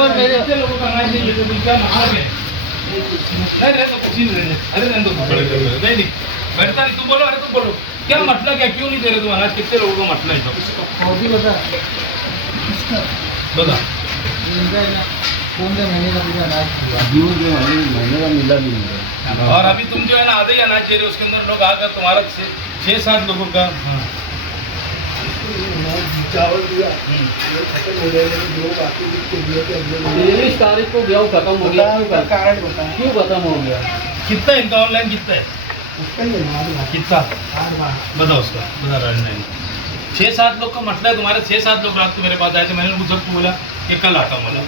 और मेरे लोगों का अनाज नहीं लेते क्या मतलब है? नहीं रहने दो, कुछ ही नहीं रहने, अरे रहने दो, नहीं नहीं बैठता नहीं, तुम बोलो, अरे तुम बोलो क्या मतलब, क्या क्यों नहीं दे रहे तुम अनाज, कितने लोगों का मतलब है? बता बता कौन से महीने का तुझे अनाज जून के महीने का मिला भी नहीं है। और अभी तुम जो है ना आधे ही अनाज दे रहे हो, उसके अंदर लोग आकर तुम्हारा 6-7 लोगों का चावल दिया खत्म हो जाएगा, जो बाकी जिसके दिए थे 23 तारीख को गेहूँ खत्म हो गया। उसका कारण बताएं। क्यों खत्म हो गया? कितना इनका ऑनलाइन कितना है? उसका ही है कितना बार बताओ उसका, बता ऑनलाइन 6-7 लोग का मतलब है तुम्हारे 6-7 लोग रात को मेरे पास आए थे, मैंने उनको सबको बोला कि कल आता हूँ बोला।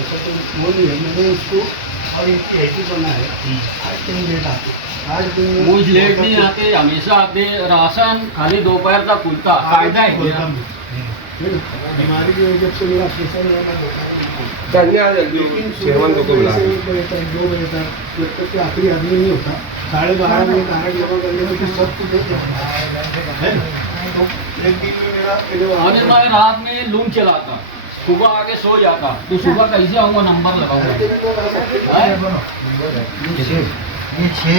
ऐसा तो वो नहीं है, मैंने उसको और इसकी ऐसी बना है आज कहीं लेट आते, आज मुझ लेट नहीं आते, हमेशा आते। राशन खाली दोपहर तक खुलता, कायदा है मेरा। बीमारी की वजह से मेरा प्रेशर लेकिन 2 बजे तक जब तक कि आखिरी आदमी नहीं होता 12:30 बजे खाना जमा करने में तो सब कुछ है ना। तो एक दिन में मेरा आने मैं रात में लूम चलाता, सुबह आके सो जाता, तो सुबह कैसे आऊँगा? नंबर लगाऊंगा। ये 6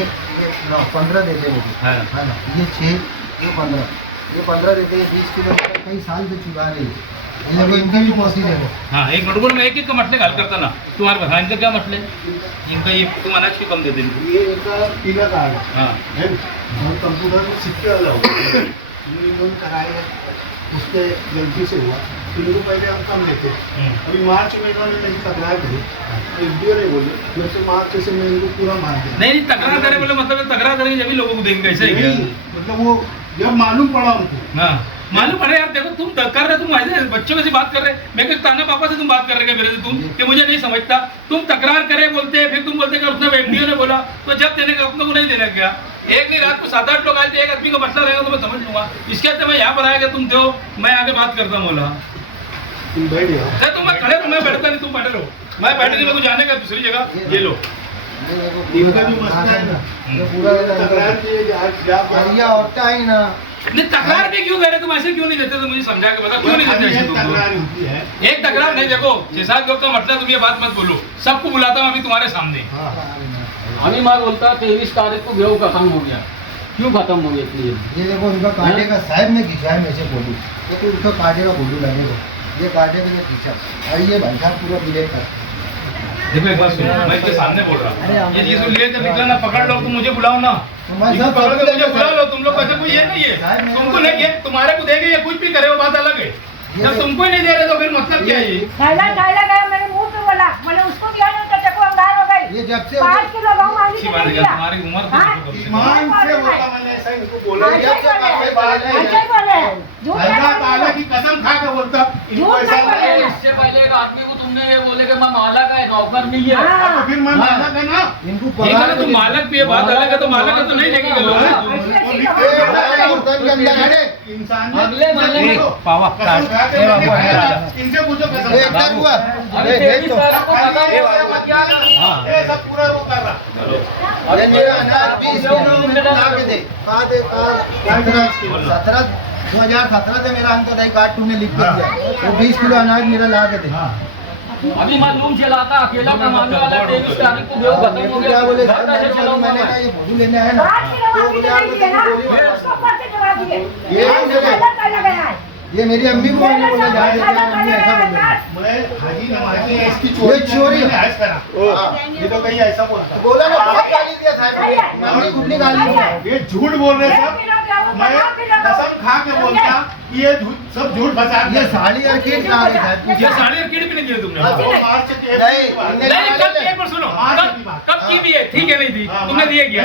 15 देते हैं हाँ। है ना, ये 6 ये 15 देते हैं 20 किलो कई साल से चुका रही है, ये देखो इनकी भी प्रोसीजर है। हाँ एक मिनट में एक का मटले हल करता ना, तुम्हारे बता इनका क्या मटले, इनका ये तुम अनाज क्यों कम देते हैं? ये इनका पीला कार्ड है हाँ है ना? और कंप्यूटर में सिक्के वाला होगा यूनिफॉर्म कराए हैं, उसके गलती से हुआ, इनको पहले हम कम देते अभी मार्च में इन्होंने मेरी तकरार करी, एसडीओ ने बोले मैं तो मार्च से मैं इनको पूरा मार दिया। नहीं तकरार करे बोले मतलब तकरार करेंगे जब भी लोगों को देंगे, ऐसे ही क्या? मतलब वो जब मालूम पड़ा उनको हाँ मालूम पड़े यार, देखो तुम कर रहे, तुम ऐसे बच्चों से बात कर रहे, मैं कहता ताना पापा से तुम बात कर रहे मेरे से, तुम कि मुझे नहीं समझता, तुम तकरार करे बोलते हैं, फिर तुम बोलते कि उसने एमडीओ ने बोला, तो जब देने का अपने को नहीं देना क्या? एक नहीं रात को 7-8 लोग आए थे, एक आदमी का मसला रहेगा तो मैं समझ लूंगा, इसके बाद मैं यहाँ पर आया कि तुम दो मैं आगे बात करता हूँ बोला। तुम बैठ जाओ, तुम मैं खड़े रहो, मैं बैठता नहीं, तुम बैठे रहो, मैं बैठने मेरे को जाने का दूसरी जगह, ये लो इनका भी मसला है ना, जो पूरा तकरार किए होता है ना। नहीं तकरार भी क्यों करे तुम, ऐसे क्यों नहीं देते? तो मुझे समझा के बता क्यों नहीं देते ऐसे तुम? तकरार होती है एक तकरार नहीं, देखो 6-7 लोग का मतलब, तुम ये बात मत बोलो, सबको बुलाता हूँ अभी तुम्हारे सामने। अभी मैं बोलता 23 तारीख को गेहूँ खत्म हो गया। क्यों खत्म हो गया इतनी जल्दी? ये देखो इनका कांटे का साहब ने खींचा है, मैं से बोलूँ तो उसका कांटे का फोटो लगेगा, ये कांटे का जो खींचा और ये भाई साहब पूरा बिलेट का। देखो एक बात सुनो, मैं इसके सामने बोल रहा हूँ, ये चीज लिए जब निकला ना पकड़ लो, तुम मुझे बुलाओ ना, इसको पकड़ के मुझे बुला लो, तुम लोग कैसे कोई ये नहीं है, तुमको नहीं है, तुम्हारे को देंगे या कुछ भी करे वो बात अलग है, जब तुमको ही नहीं दे रहे तो फिर मतलब क्या है? मैंने मुंह पे बोला, मैंने उसको दिया नहीं तो देखो अंगार हो गई। ये जब से 5 किलो गेहूं मांगी अच्छी तो बात नहीं है, दिया। तुम्हारी उम्र तो हाँ? देखो कम से कम। ईमान से होता, मैंने ऐसा इनको बोला ऐसे ही बोले, झूठ अल्लाह नहीं ताला बोले। की कसम खा के बोलता इनको झूठ ऐसा नहीं बोले। नहीं। इससे पहले एक आदमी को तुमने ये बोले कि मैं मालक है, नौकर नहीं है। हाँ। तो फिर मैं मालक है ना, इनको ठीक है ना, तुम मालक भी है, बात अलग है, तो मालक है तो नहीं लेके गए लोग। इंसान अगले महीने में पावा इनसे पूछो कसम अभी 23 तारीख को खत्म हो गया, क्या करना? ये सब पूरा वो कर रहा। अरे मेरा अनाज 20 किलो ला के दे, 2017 से मेरा अंत्योदय कार्ड तूने लिख के दिया, वो 20 किलो अनाज मेरा ला के दे। अभी मैं लूम चलाता, अकेला कमाने वाला। 23 तारीख को गेहूँ खत्म हो गया, क्या बोले घर कैसे चलाऊंगा मैंने मैं? कहा ये भोजू लेने आया ना, 5 किलो मांगी तो नहीं दिए ना, उसको पर्चे जमा दिए। ये ये मेरी अम्मी को मैंने बोला जा रही है, अम्मी ऐसा बोल रही है। मैं हाजी नमाजी है, इसकी चोरी है। ये तो कहीं ऐसा बोलता बोला ना, बहुत गाली दिया साहब ने, मम्मी गुडली गाली दिया। ये झूठ बोल रहे सब, मैं कसम खा के बोलता ये सब झूठ बता। ये साड़ी और किट ला रहे साहब, ये साड़ी और किट भी नहीं दिए तुमने? मार्च के नहीं नहीं कब एक बार सुनो, कब की भी है, ठीक है नहीं दी तुमने, दिए क्या?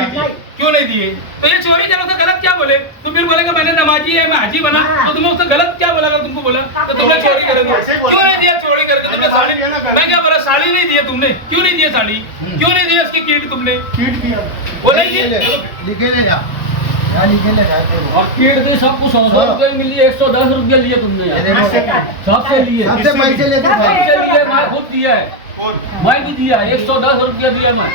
क्यों नहीं दिए? तो ये चोरी चलो तो गलत क्या बोले? तुम फिर बोलेगा मैंने नमाजी है, मैं हाजी बना, तो तुमने उससे गलत क्या बोला? अगर तुमको बोला तो तुमने चोरी करोगे, क्यों नहीं दिया? चोरी करके तुमने साड़ी, मैं क्या बोला, साड़ी नहीं दिए तुमने, क्यों नहीं दिए साड़ी? क्यों नहीं दिया उसकी किट तुमने? किट किया वो नहीं दिए, लिखे ले जा, लिखे ले जा। और किट दी सबको 100 रुपये मिली, 110 रुपये लिए तुमने यार। सबसे लिए, सबसे पैसे लेते भाई। सबसे लिए, मैं खुद दिया है, मैं भी दिया 110 रुपये दिया मैं।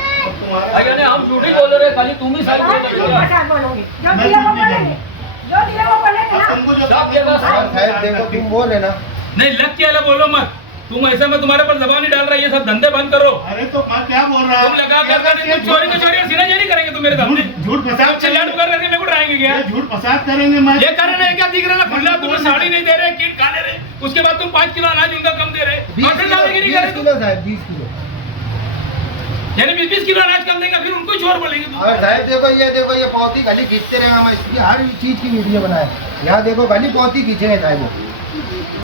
यानी हम झूठी बोल रहे, खाली तुम ही सही बोल रहे हो। देखो तुम बोल रहे ना, नहीं लग के वाला बोलो मत, तुम ऐसे में तुम्हारे पर जबान नहीं डाल रहा, ये सब धंधे बंद करो। अरे तो मैं क्या बोल रहा तुम लगा कर चोरी को चोरी और सीना चोरी करेंगे तुम मेरे सामने। झूठ फसाद चिल्लाट कर रहे मेरे को डराएंगे क्या? झूठ फसाद करेंगे मैं ये कर रहे हैं क्या? दिख रहा है खुला, तुम साड़ी नहीं दे रहे, किट खा ले रहे, उसके बाद तुम 5 किलो अनाज उनका कम दे रहे, 20 किलो साहब 20 किलो। यानी 20 किलो अनाज कम देंगे, फिर उनको चोर बोलेंगे तुम। और साहब देखो ये पौधी खाली खींचते रहे, हम इसकी हर चीज की वीडियो बनाए। यहाँ देखो खाली पौधी खींचे हैं साहब।